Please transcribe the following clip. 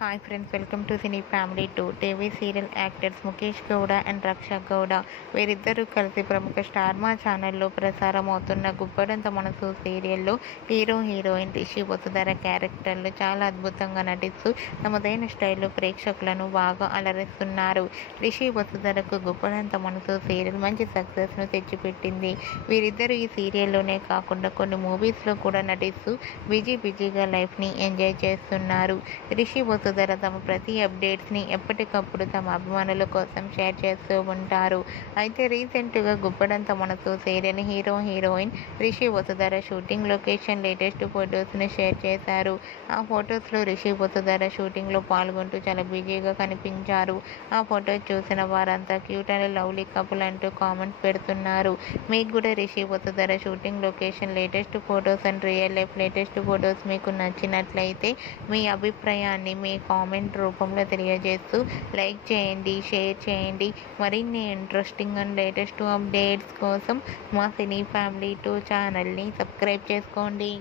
Hi friends, welcome to cine family 2. TV serial actors Mukesh Gowda and Raksha Gowda వీరిద్దరూ కలిసి ప్రముఖ star మా ఛానల్లో ప్రసారం అవుతున్న గుప్పడంత మనసు సీరియల్లో హీరో హీరోయిన్ రిషి వసుధర క్యారెక్టర్లు చాలా అద్భుతంగా నటిస్తూ తమదైన స్టైల్లో ప్రేక్షకులను బాగా అలరిస్తున్నారు. రిషి వసుధరకు గుప్పడంత మనసు సీరియల్ మంచి సక్సెస్ను తెచ్చిపెట్టింది. వీరిద్దరూ ఈ సీరియల్లోనే కాకుండా కొన్ని మూవీస్లో కూడా నటిస్తూ బిజీగా లైఫ్ని ఎంజాయ్ చేస్తున్నారు. రిషి వసుధర తమ ప్రతి అప్డేట్స్ని ఎప్పటికప్పుడు తమ అభిమానుల కోసం షేర్ చేస్తూ ఉంటారు. అయితే రీసెంట్గా గుప్పడంత మనసు serial hero heroine Rishi Vasudhara shooting location latest ఫొటోస్ని షేర్ చేశారు. ఆ ఫొటోస్లో రిషి వసుధర షూటింగ్లో పాల్గొంటూ చాలా బిజీగా కనిపించారు. ఆ ఫొటోస్ చూసిన వారంతా క్యూట్ అండ్ లవ్లీ కపుల్ అంటూ కామెంట్స్ పెడుతున్నారు. మీకు కూడా Rishi Vasudhara shooting location latest photos and real life latest photos మీకు నచ్చినట్లయితే మీ అభిప్రాయాన్ని మీ కామెంట్ రూపంలో తెలియజేస్తూ లైక్ చేయండి, షేర్ చేయండి. మరిన్ని ఇంట్రెస్టింగ్ అండ్ లేటెస్ట్ అప్డేట్స్ కోసం మా సినీ ఫ్యామిలీ 2 ఛానల్ని సబ్స్క్రైబ్ చేసుకోండి.